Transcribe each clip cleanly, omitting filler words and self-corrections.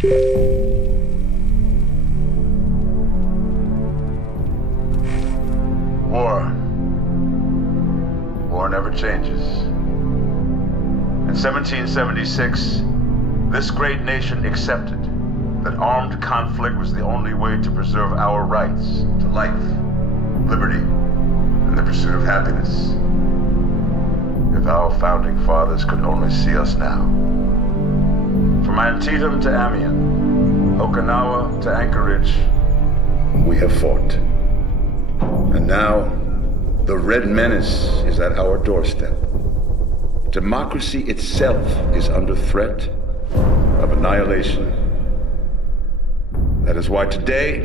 War. War never changes. In 1776, this great nation accepted that armed conflict was the only way to preserve our rights to life, liberty, and the pursuit of happiness. If our founding fathers could only see us now. From Antietam to Amiens, Okinawa to Anchorage, we have fought. And now, the Red Menace is at our doorstep. Democracy itself is under threat of annihilation. That is why today,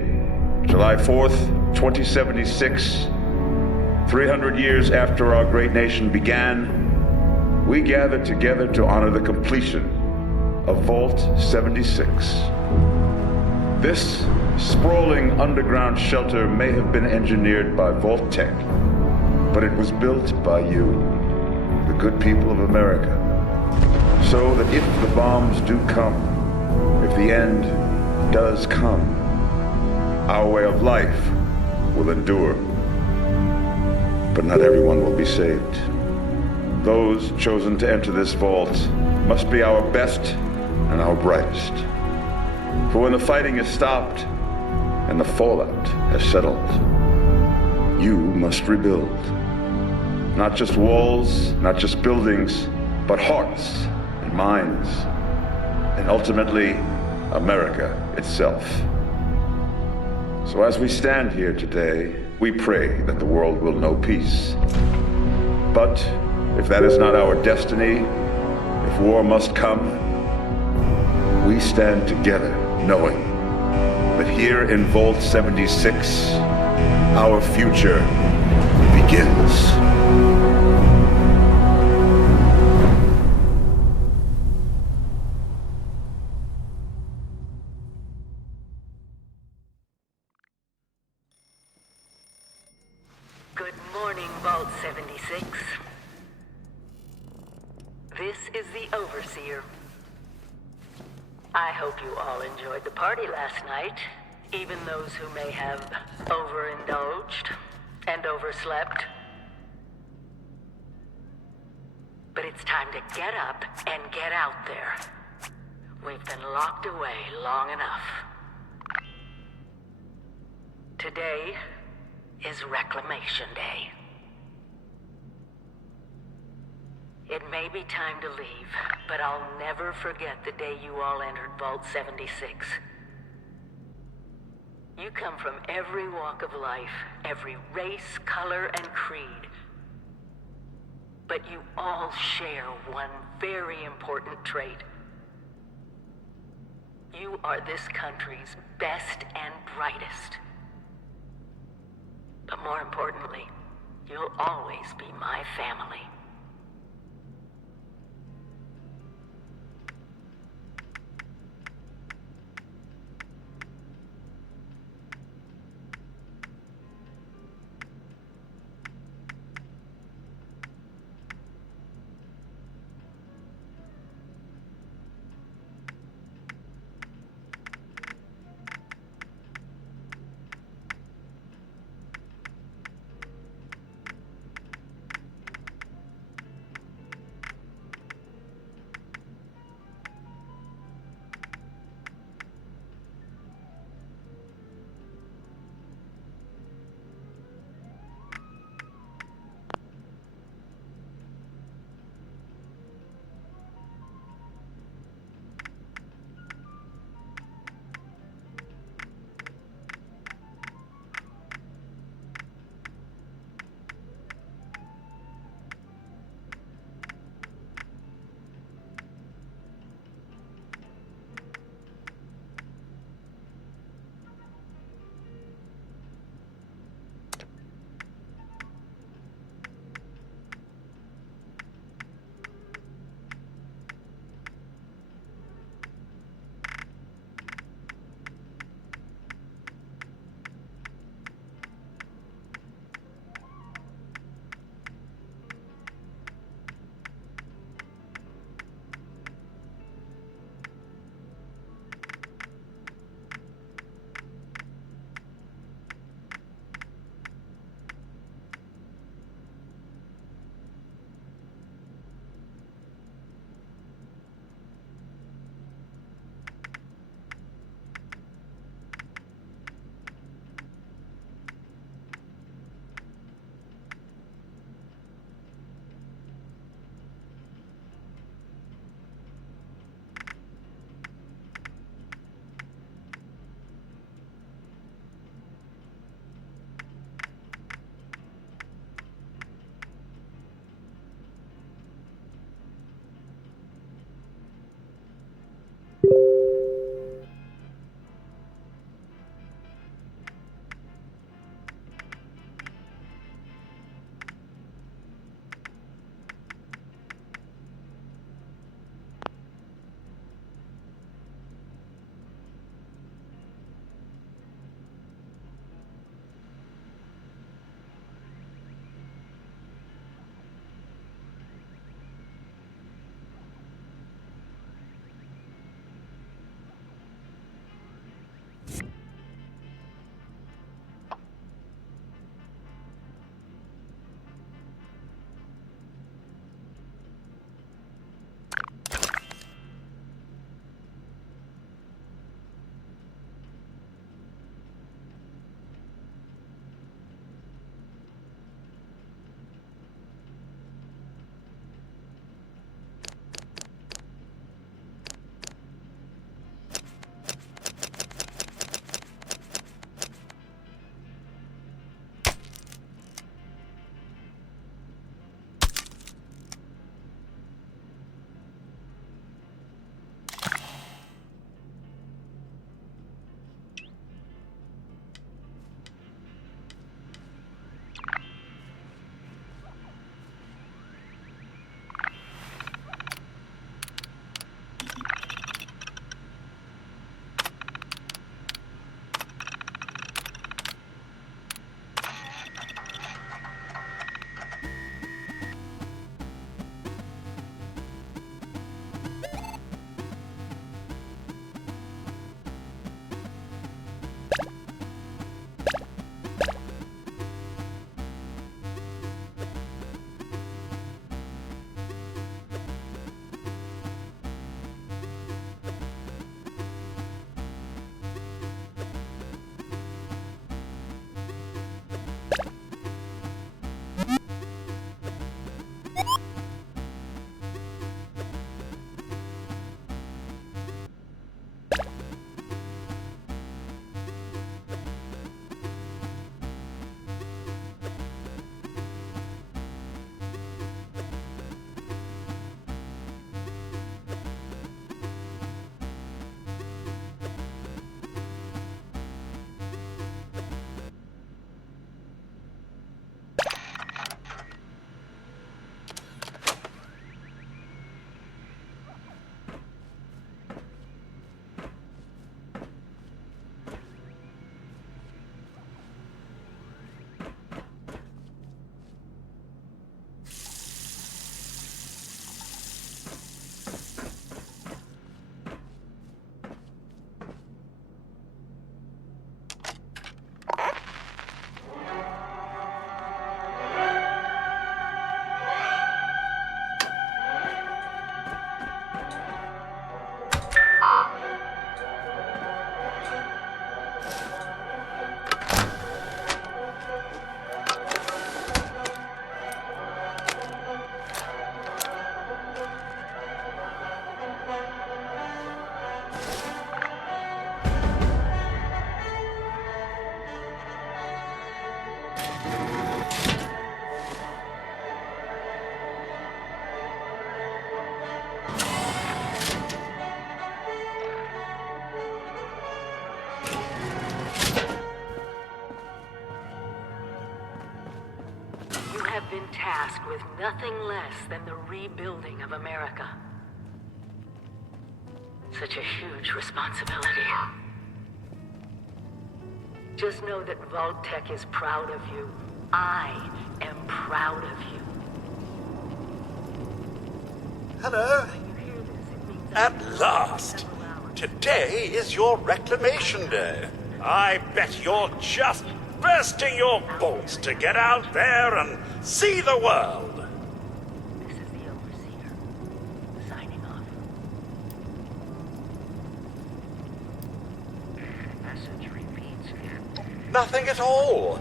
July 4th, 2076, 300 years after our great nation began, we gather together to honor the completion of Vault 76. This sprawling underground shelter may have been engineered by Vault Tech, but it was built by you, the good people of America, so that if the bombs do come, if the end does come, our way of life will endure. But not everyone will be saved. Those chosen to enter this vault must be our best and our brightest. For when the fighting is stopped and the fallout has settled, you must rebuild. Not just walls, not just buildings, but hearts and minds, and ultimately, America itself. So as we stand here today, we pray that the world will know peace. But if that is not our destiny, if war must come, we stand together knowing that here in Vault 76, our future begins. Good morning, Vault 76. This is the Overseer. I hope you all enjoyed the party last night, even those who may have overindulged and overslept. But it's time to get up and get out there. We've been locked away long enough. Today is Reclamation Day. It may be time to leave, but I'll never forget the day you all entered Vault 76. You come from every walk of life, every race, color, and creed. But you all share one very important trait. You are this country's best and brightest. But more importantly, you'll always be my family. been tasked with nothing less than the rebuilding of America. Such a huge responsibility. Just know that Vault-Tec is proud of you. I am proud of you. Hello? When you hear this, it means At last! Today is your reclamation day. I bet you're just bursting your bolts to get out there and see the world. This is the Overseer. Signing off. Message repeats. Nothing at all.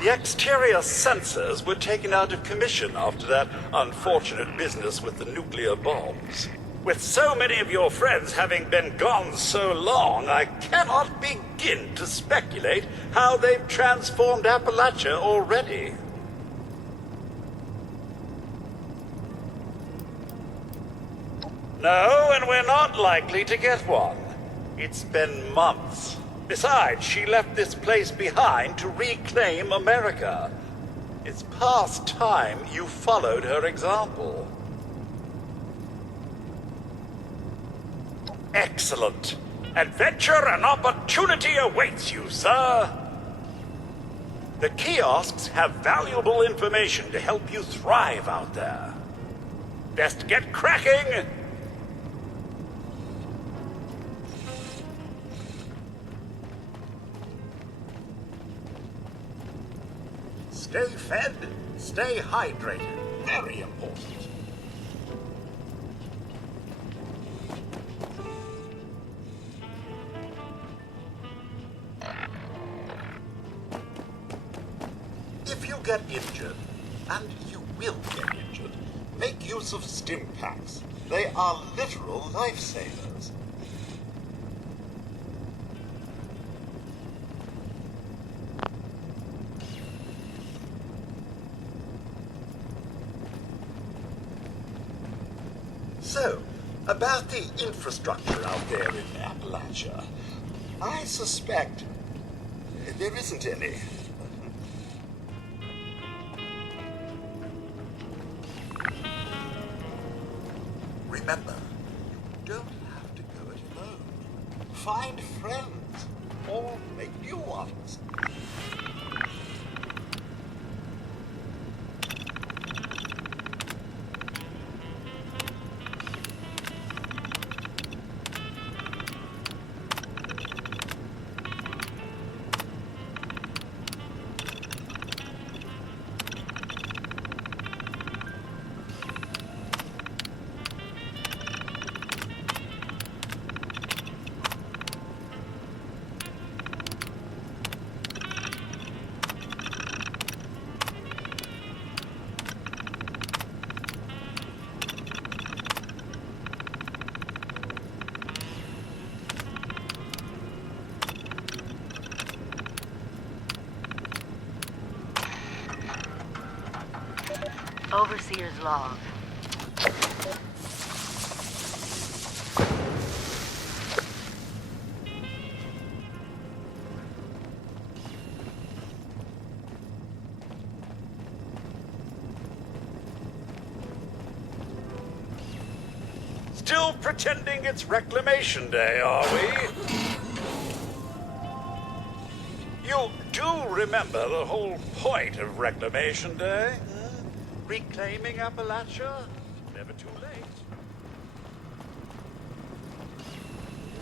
The exterior sensors were taken out of commission after that unfortunate business with the nuclear bombs. With so many of your friends having been gone so long, I cannot begin to speculate how they've transformed Appalachia already. No, and we're not likely to get one. It's been months. Besides, she left this place behind to reclaim America. It's past time you followed her example. Excellent. Adventure and opportunity awaits you, sir. The kiosks have valuable information to help you thrive out there. Best get cracking! Stay fed, stay hydrated. Very important. If you get injured, and you will get injured, make use of stim packs. They are literal lifesavers. So, about the infrastructure out there in Appalachia, I suspect there isn't any. Remember, you don't have to go it alone. Find friends, or make new ones. Overseer's log. Still pretending it's Reclamation Day, are we? You do remember the whole point of Reclamation Day? Reclaiming Appalachia? Never too late.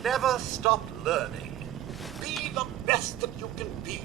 Never stop learning. Be the best that you can be.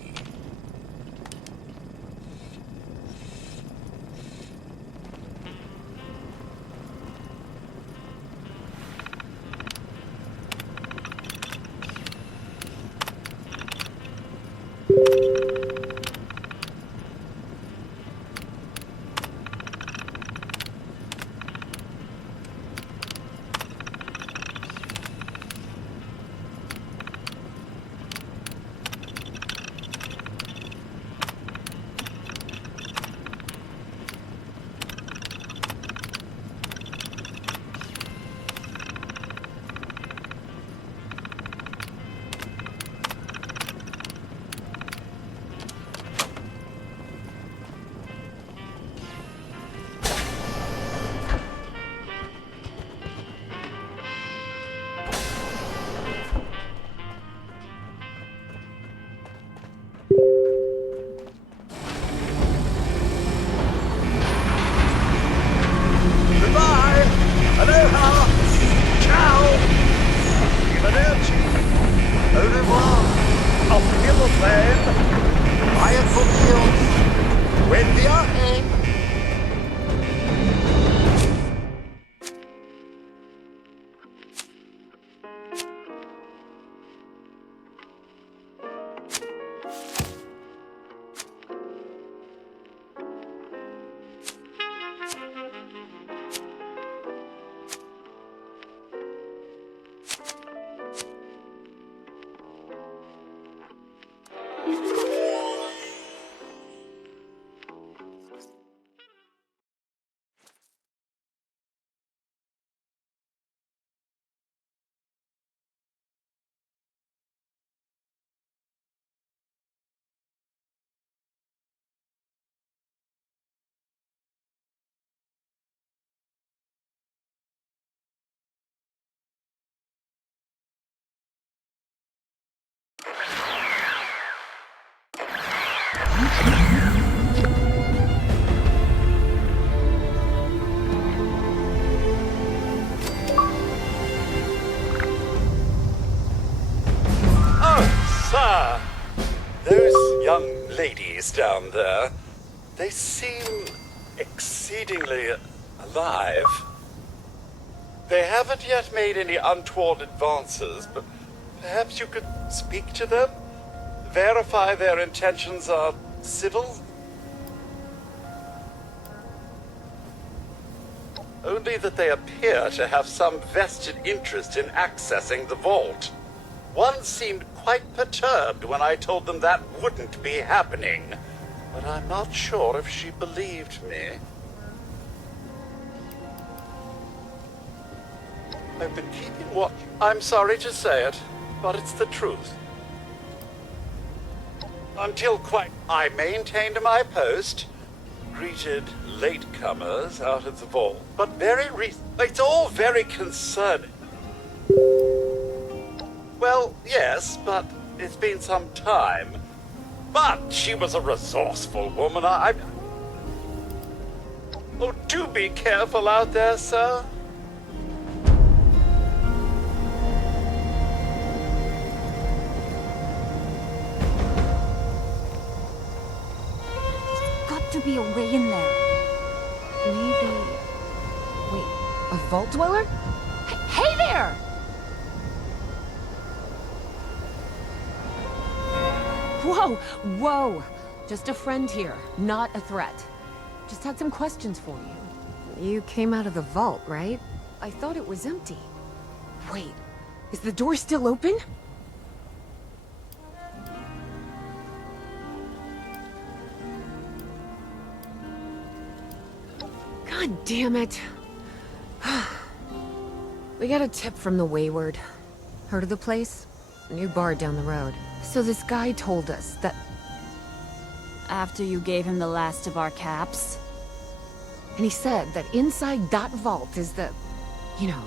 Au revoir. Auf Wiedersehen. Feiert von mir. Buen viaje. Sir, those young ladies down there, they seem exceedingly alive. They haven't yet made any untoward advances, but perhaps you could speak to them? Verify their intentions are civil? Only that they appear to have some vested interest in accessing the vault. One seemed quite perturbed when I told them that wouldn't be happening, but I'm not sure if she believed me. I've been keeping watch. I'm sorry to say it, but it's the truth. Until I maintained my post, greeted latecomers out of the vault, but it's all very concerning. Well, yes, but it's been some time. But she was a resourceful woman. Oh, do be careful out there, sir. There's got to be a way in there. Maybe... Wait, a vault dweller? Hey there! Whoa, whoa! Just a friend here, not a threat. Just had some questions for you. You came out of the vault, right? I thought it was empty. Wait, is the door still open? God damn it. We got a tip from the Wayward. Heard of the place? New bar down the road. So this guy told us that... After you gave him the last of our caps? And he said that inside that vault is the... You know,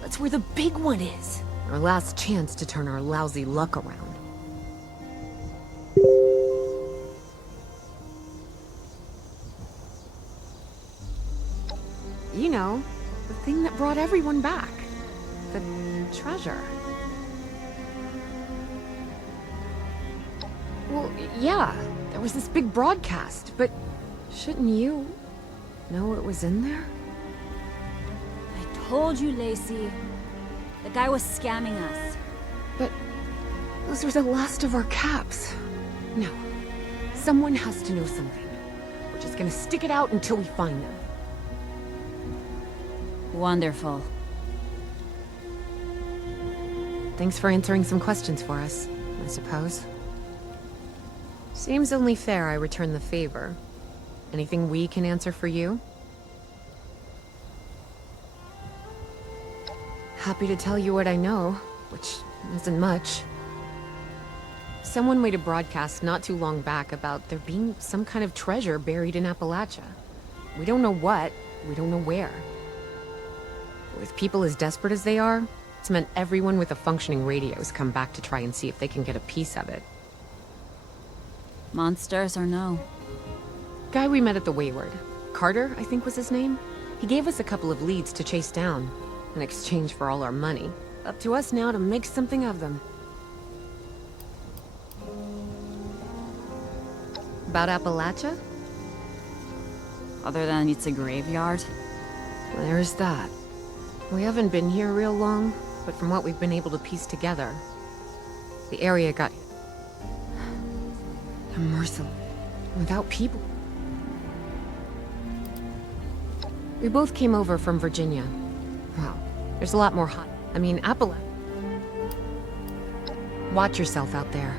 that's where the big one is. Our last chance to turn our lousy luck around. You know, the thing that brought everyone back. The treasure. Well, yeah, there was this big broadcast, but shouldn't you know what was in there? I told you, Lacey. The guy was scamming us. But those are the last of our caps. No, someone has to know something. We're just gonna stick it out until we find them. Wonderful. Thanks for answering some questions for us, I suppose. Seems only fair I return the favor. Anything we can answer for you? Happy to tell you what I know, which isn't much. Someone made a broadcast not too long back about there being some kind of treasure buried in Appalachia. We don't know what, we don't know where. With people as desperate as they are, it's meant everyone with a functioning radio's come back to try and see if they can get a piece of it. Monsters or no? Guy we met at the Wayward. Carter, I think was his name. He gave us a couple of leads to chase down, in exchange for all our money. Up to us now to make something of them. About Appalachia? Other than it's a graveyard? Well, there's that. We haven't been here real long, but from what we've been able to piece together, the area got... They're merciless. Without people. We both came over from Virginia. Wow, there's a lot more hot... I mean, Appalachia... Watch yourself out there.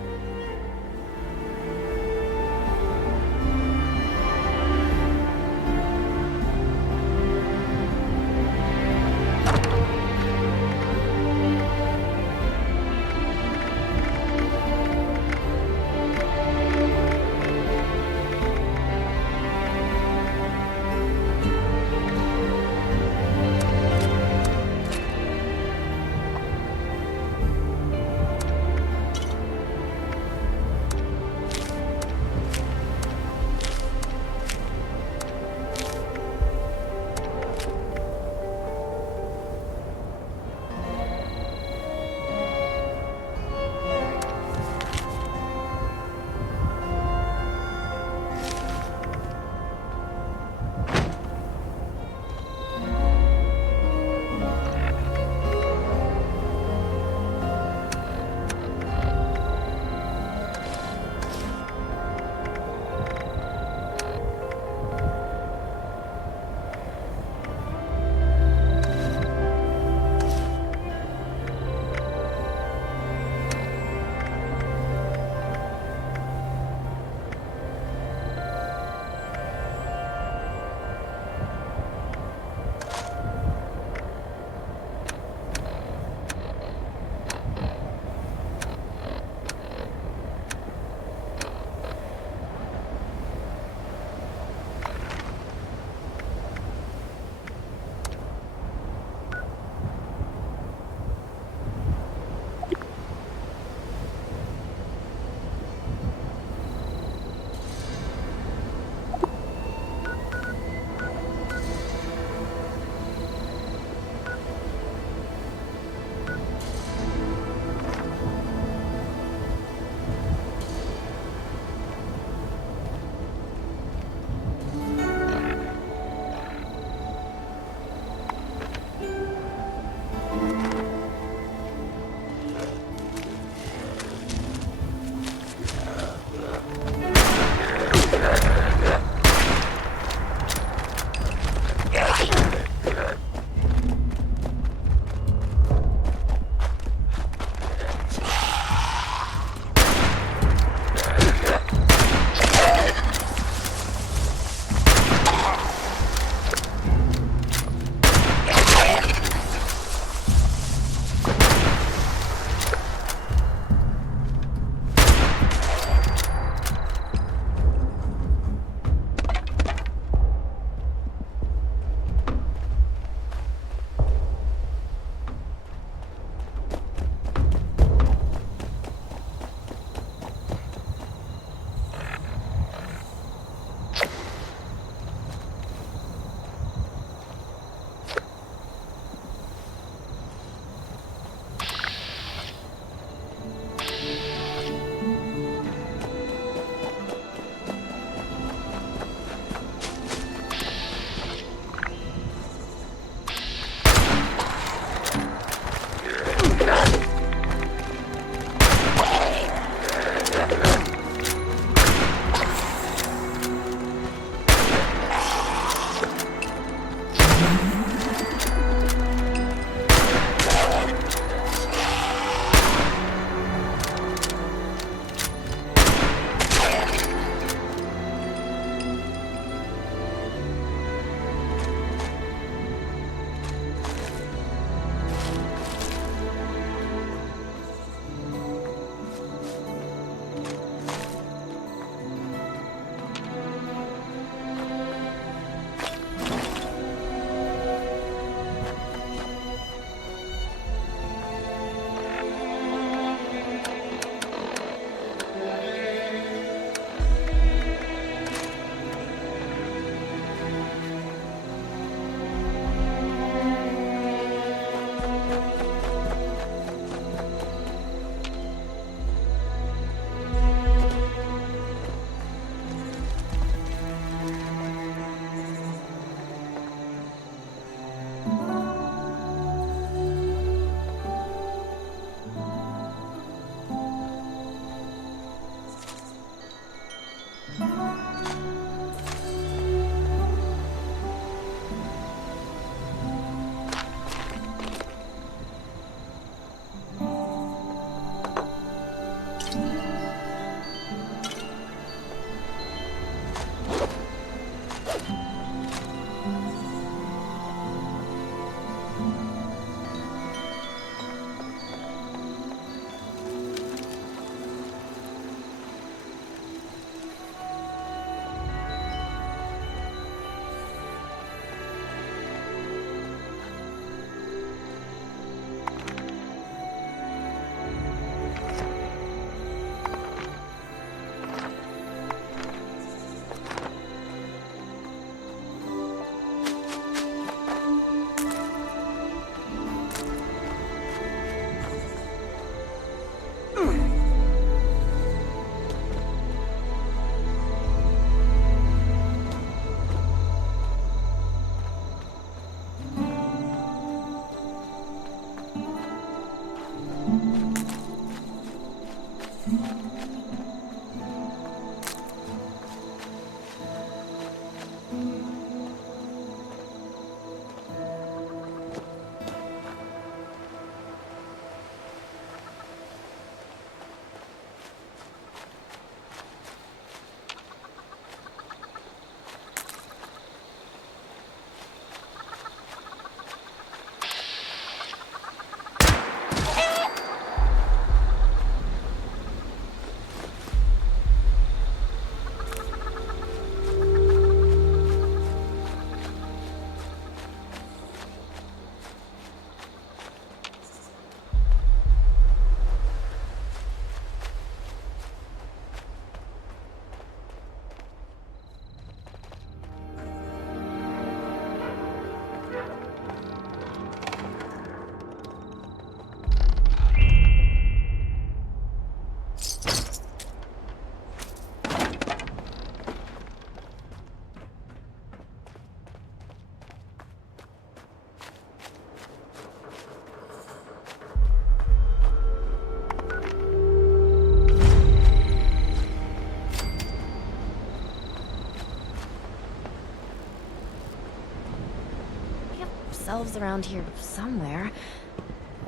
Ourselves around here somewhere.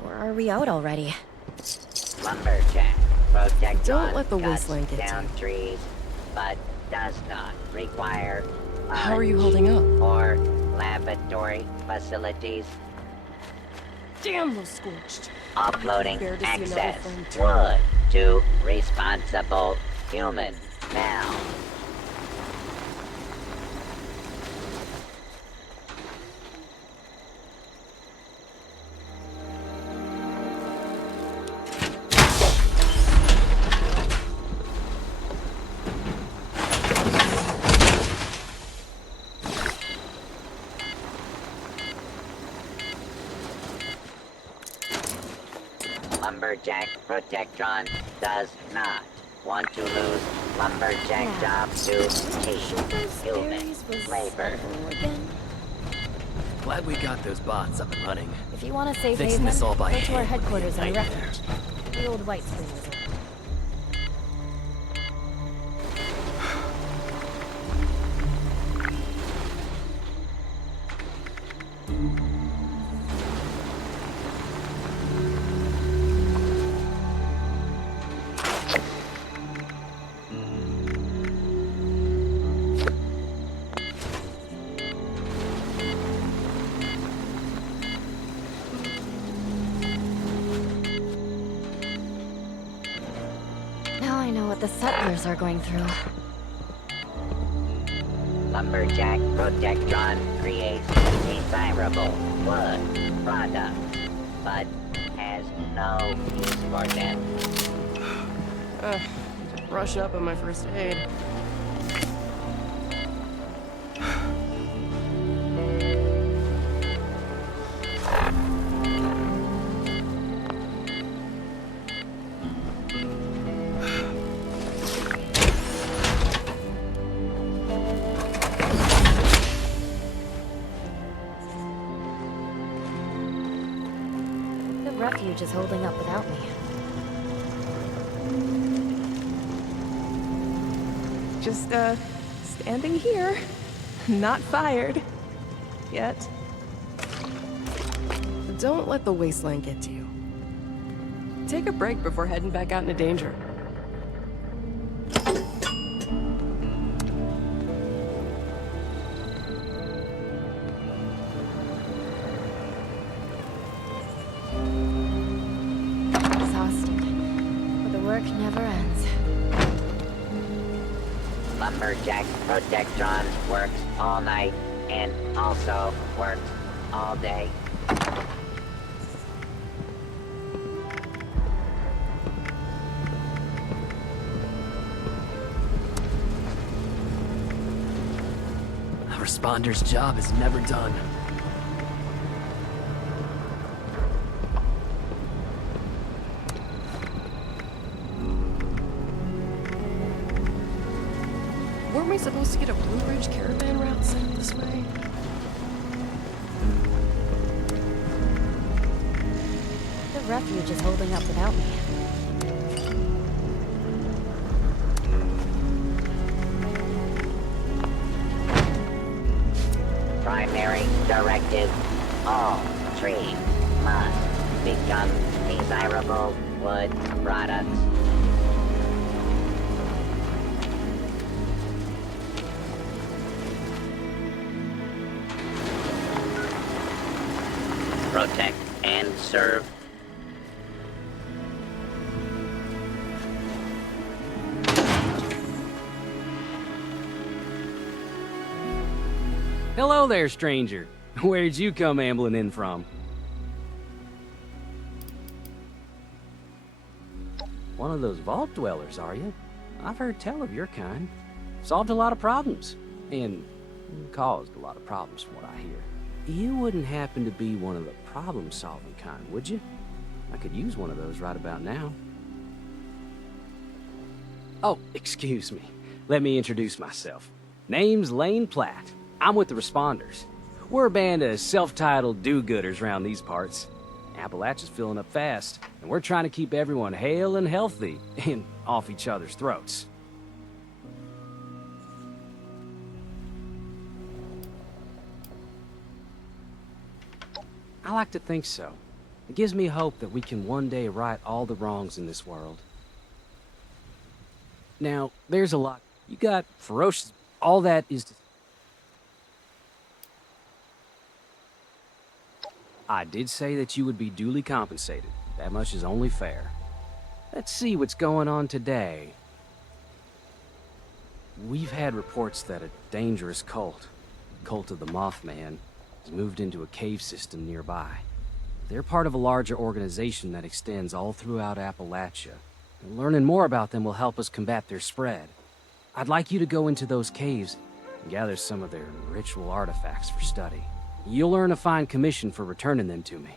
Or are we out already? Lumberjack. Protect Don't let the cuts wasteland get down to you. trees, but does not require How are you holding up? or laboratory facilities. Damn those scorched. Uploading Fair to see another excess flame too. wood to responsible human now. Lumberjack Protectron does not want to lose lumberjack jobs to cheap human labor. Again? Glad we got those bots up and running. If you want to save Fixing Haven, this all by go to our hand would be a headquarters on nightmare. Refuge. The old White Spring Resort. Now I know what the settlers are going through. Lumberjack Protectron creates desirable wood products, but has no use for them. Brush up on my first aid. The refuge is holding up without me. just, standing here. Not fired. Yet. Don't let the wasteland get to you. Take a break before heading back out into danger. Exhausted. But the work never ends. Lumberjack Protectron works all night and also works all day. A responder's job is never done. Weren't we supposed to get a Blue Ridge caravan route sent this way? The refuge is holding up without me. Primary directive: all trees must become desirable wood products. Protect and serve. Hello there, stranger. Where'd you come ambling in from? One of those vault dwellers, are you? I've heard tell of your kind. Solved a lot of problems. And caused a lot of problems from what I hear. You wouldn't happen to be one of the problem-solving kind, would you? I could use one of those right about now. Oh, excuse me. Let me introduce myself. Name's Lane Platt. I'm with the Responders. We're a band of self-titled do-gooders around these parts. Appalachia's filling up fast, and we're trying to keep everyone hale and healthy and off each other's throats. I like to think so. It gives me hope that we can one day right all the wrongs in this world. Now, there's a lot. You got ferocious... All that is... I did say that you would be duly compensated. That much is only fair. Let's see what's going on today. We've had reports that a dangerous cult, the Cult of the Mothman, has moved into a cave system nearby. They're part of a larger organization that extends all throughout Appalachia, and learning more about them will help us combat their spread. I'd like you to go into those caves and gather some of their ritual artifacts for study. You'll earn a fine commission for returning them to me.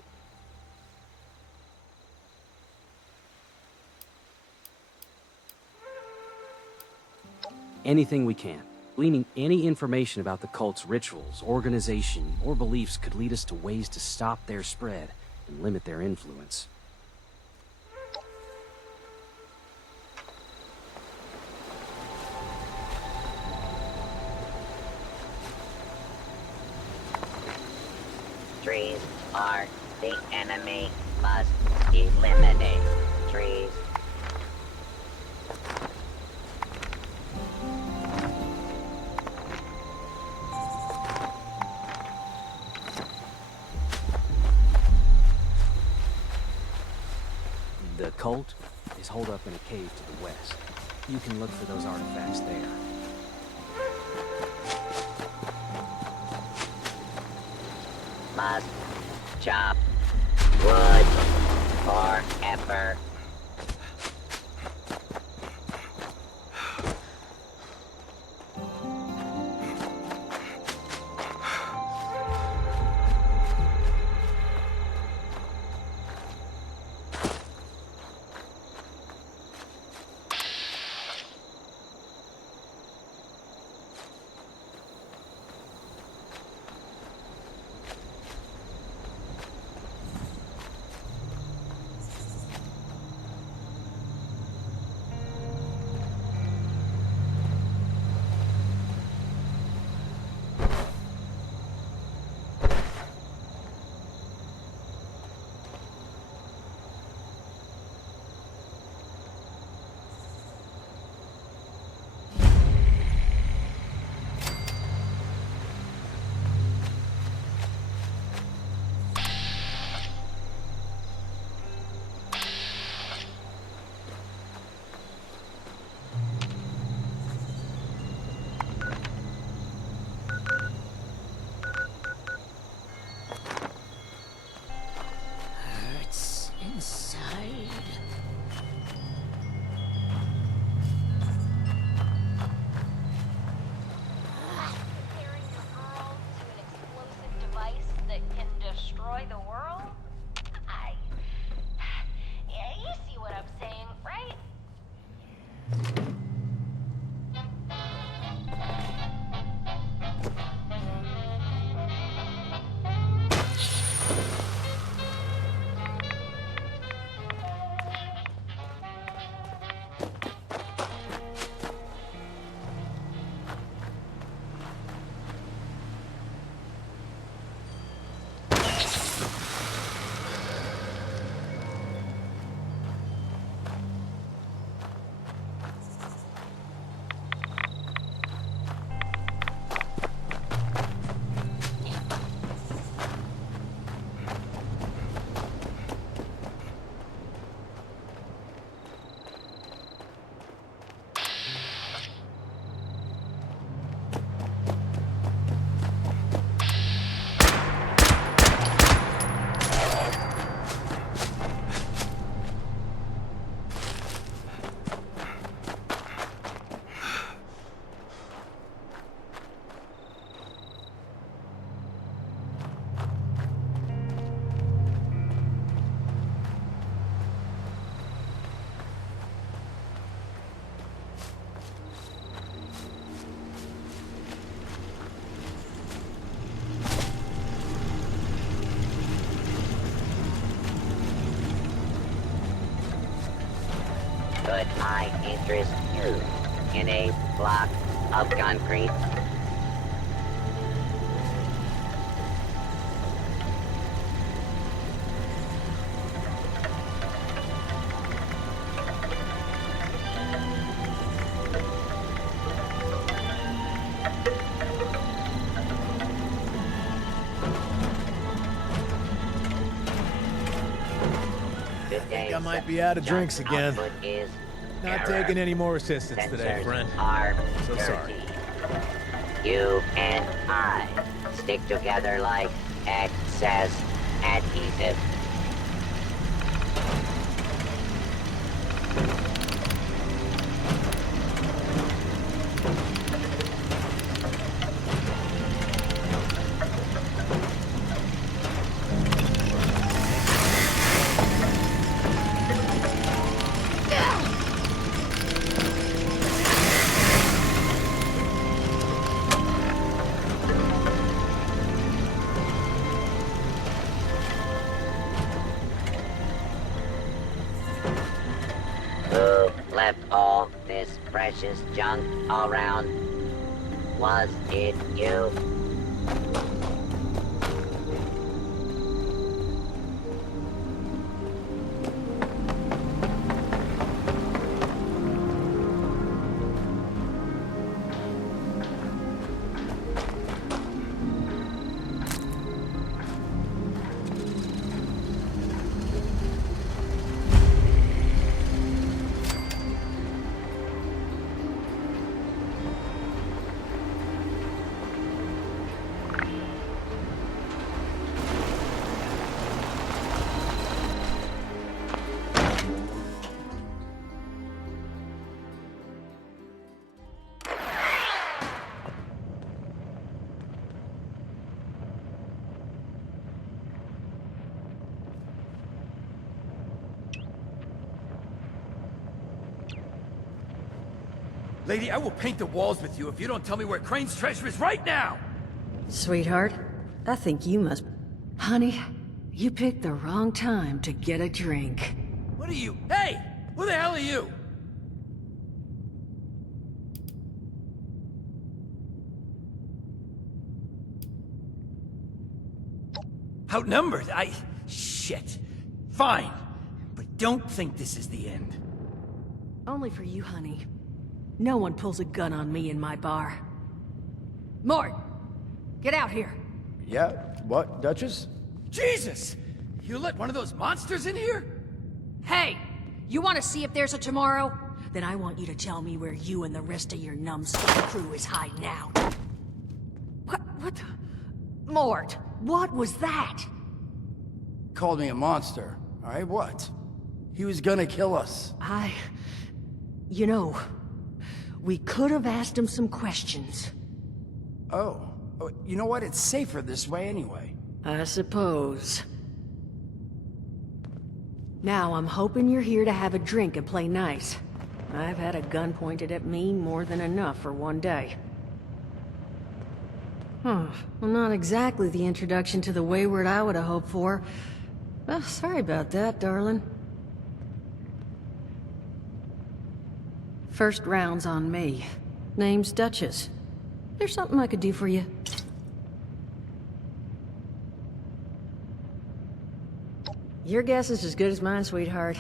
Anything we can. Gleaning any information about the cult's rituals, organization, or beliefs could lead us to ways to stop their spread and limit their influence. Trees are the enemy. Must eliminate trees. The cult is holed up in a cave to the west. You can look for those artifacts there. Must chop wood forever. Could I interest you in a block of concrete? I might be out of drinks again. Not taking any more assistance today, friend. So sorry. You and I stick together like excess adhesive. Left all this precious junk all around? Was it you? Lady, I will paint the walls with you if you don't tell me where Crane's treasure is right now! Sweetheart, I think you must... Honey, you picked the wrong time to get a drink. What are you... Hey! Who the hell are you? Outnumbered? Shit. Fine. But don't think this is the end. Only for you, honey. No one pulls a gun on me in my bar. Mort! Get out here! Yeah? What, Duchess? Jesus! You let one of those monsters in here? Hey! You want to see if there's a tomorrow? Then I want you to tell me where you and the rest of your numbskull crew is hiding out. What the... Mort, what was that? Called me a monster. Alright, what? He was gonna kill us. You know... We could have asked him some questions. Oh, you know what? It's safer this way anyway. I suppose. Now I'm hoping you're here to have a drink and play nice. I've had a gun pointed at me more than enough for one day. Well, not exactly the introduction to the Wayward I would have hoped for. Well, sorry about that, darling. First round's on me. Name's Duchess. There's something I could do for you. Your guess is as good as mine, sweetheart.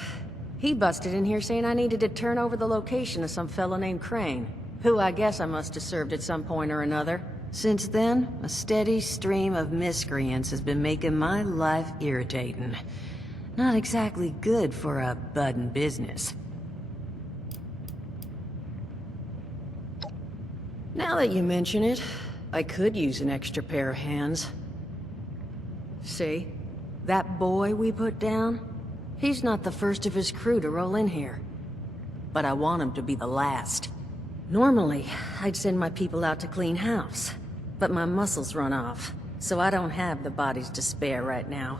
He busted in here saying I needed to turn over the location of some fellow named Crane, who I guess I must have served at some point or another. Since then, a steady stream of miscreants has been making my life irritating. Not exactly good for a budding business. Now that you mention it, I could use an extra pair of hands. See? That boy we put down? He's not the first of his crew to roll in here. But I want him to be the last. Normally, I'd send my people out to clean house. But my muscles run off, so I don't have the bodies to spare right now.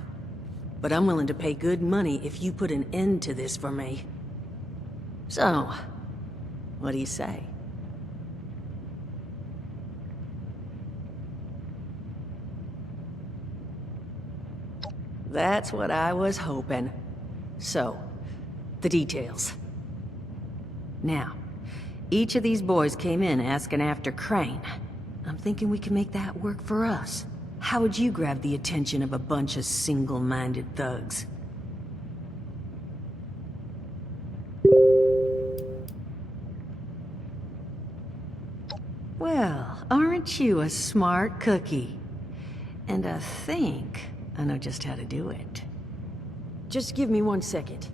But I'm willing to pay good money if you put an end to this for me. So, what do you say? That's what I was hoping. So, the details. Now, each of these boys came in asking after Crane. I'm thinking we can make that work for us. How would you grab the attention of a bunch of single-minded thugs? Well, aren't you a smart cookie? And I think I know just how to do it. Just give me 1 second.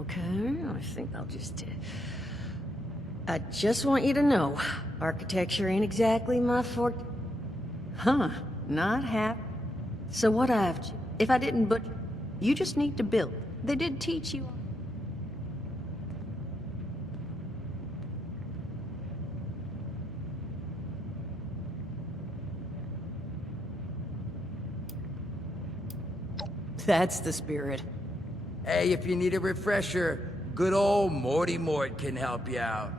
Okay, I think I'll just... I just want you to know, architecture ain't exactly my forte. Huh, not half. So what if I didn't, but you just need to build. They did teach you. That's the spirit. Hey, if you need a refresher, good old Morty Mort can help you out.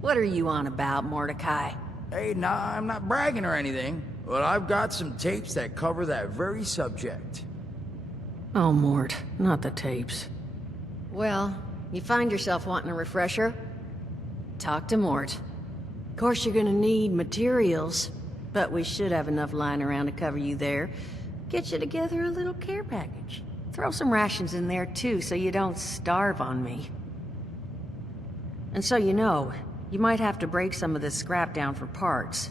What are you on about, Mordecai? Hey, nah, I'm not bragging or anything, but I've got some tapes that cover that very subject. Oh, Mort, not the tapes. Well, you find yourself wanting a refresher? Talk to Mort. Of course you're gonna need materials, but we should have enough lying around to cover you there. Get you together a little care package. Throw some rations in there too, so you don't starve on me. And so you know, you might have to break some of this scrap down for parts.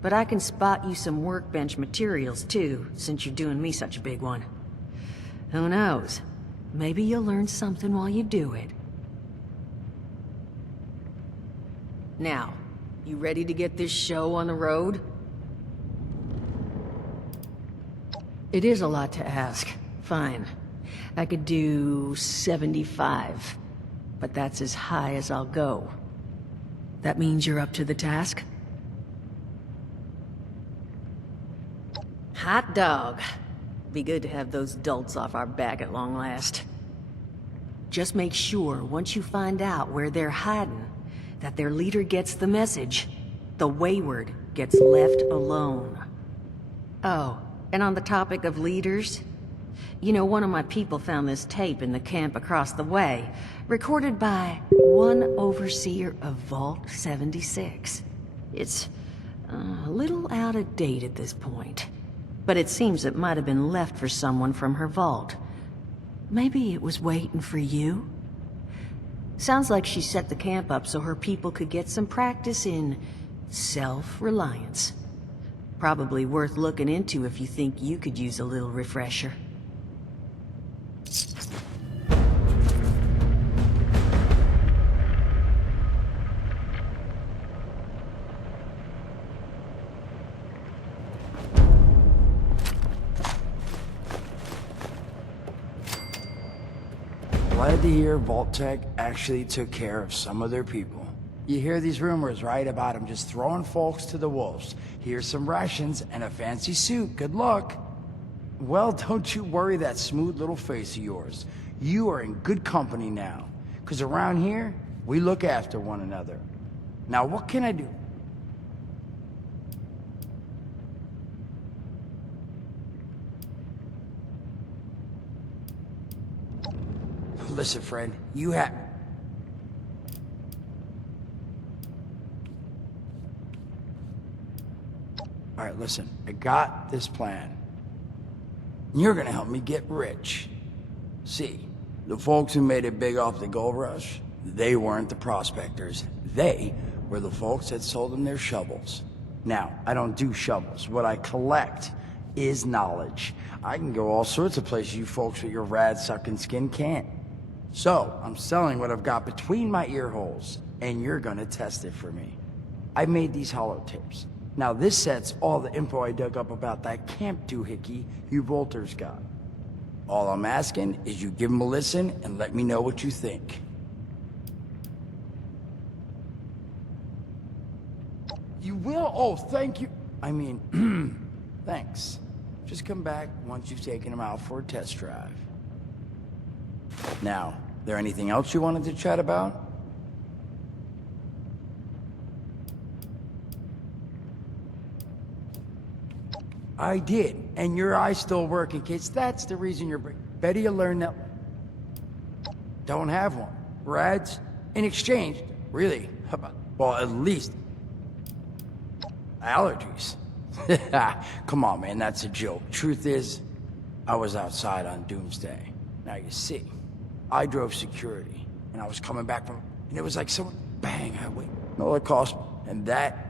But I can spot you some workbench materials too, since you're doing me such a big one. Who knows? Maybe you'll learn something while you do it. Now, you ready to get this show on the road? It is a lot to ask. Fine. I could do 75, but that's as high as I'll go. That means you're up to the task? Hot dog. Be good to have those dolts off our back at long last. Just make sure, once you find out where they're hiding, that their leader gets the message. The Wayward gets left alone. Oh, and on the topic of leaders, you know, one of my people found this tape in the camp across the way, recorded by one overseer of Vault 76. It's a little out of date at this point, but it seems it might have been left for someone from her vault. Maybe it was waiting for you? Sounds like she set the camp up so her people could get some practice in self-reliance. Probably worth looking into if you think you could use a little refresher. Glad to hear Vault-Tec actually took care of some of their people. You hear these rumors, right, about him just throwing folks to the wolves. Here's some rations and a fancy suit. Good luck. Well, don't you worry that smooth little face of yours. You are in good company now. 'Cause around here, we look after one another. Now, what can I do? Listen, friend, you have... All right, listen, I got this plan. You're gonna help me get rich. See, the folks who made it big off the gold rush, they weren't the prospectors. They were the folks that sold them their shovels. Now, I don't do shovels. What I collect is knowledge. I can go all sorts of places you folks with your rad-sucking skin can't. So, I'm selling what I've got between my ear holes, and you're gonna test it for me. I made these holotapes. Now this set's all the info I dug up about that camp doohickey you Volters got. All I'm asking is you give him a listen and let me know what you think. You will? Oh, thank you. I mean, thanks. Just come back once you've taken him out for a test drive. Now, there anything else you wanted to chat about? I did, and your eye's still working, kids. That's the reason you're better you learn that. Don't have one. Rads? In exchange, really? How about, well, at least allergies. Come on, man, that's a joke. Truth is, I was outside on Doomsday. Now you see, I drove security, and I was coming back from, and it was like someone, bang, I wait. No, it cost, and that.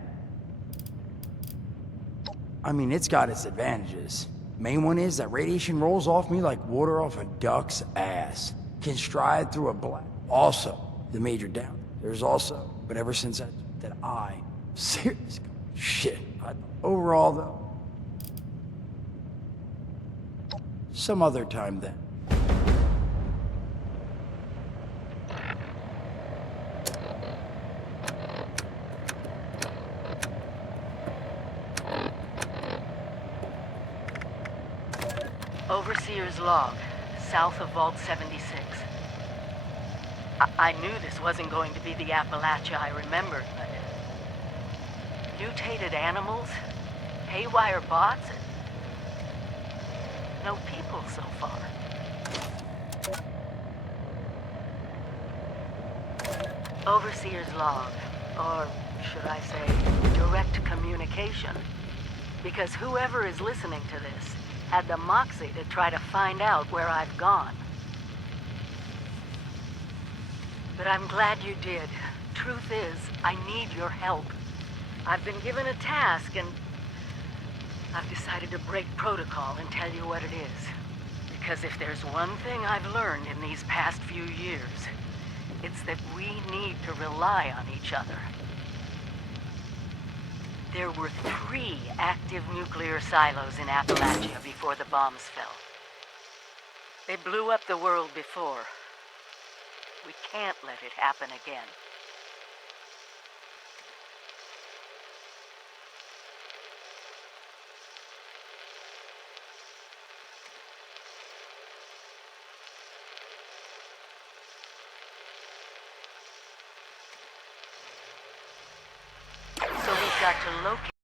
I mean, it's got its advantages. Main one is that radiation rolls off me like water off a duck's ass. Can stride through a black. Also, the major down. There's also, but ever since I serious shit. Overall, though, some other time then. Overseer's log, south of Vault 76. I knew this wasn't going to be the Appalachia I remembered, but... mutated animals? Haywire bots? No people so far. Overseer's log, or should I say, direct communication. Because whoever is listening to this had the moxie to try to find out where I've gone. But I'm glad you did. Truth is, I need your help. I've been given a task and I've decided to break protocol and tell you what it is. Because if there's one thing I've learned in these past few years, it's that we need to rely on each other. There were 3 active nuclear silos in Appalachia before the bombs fell. They blew up the world before. We can't let it happen again. So we've got to locate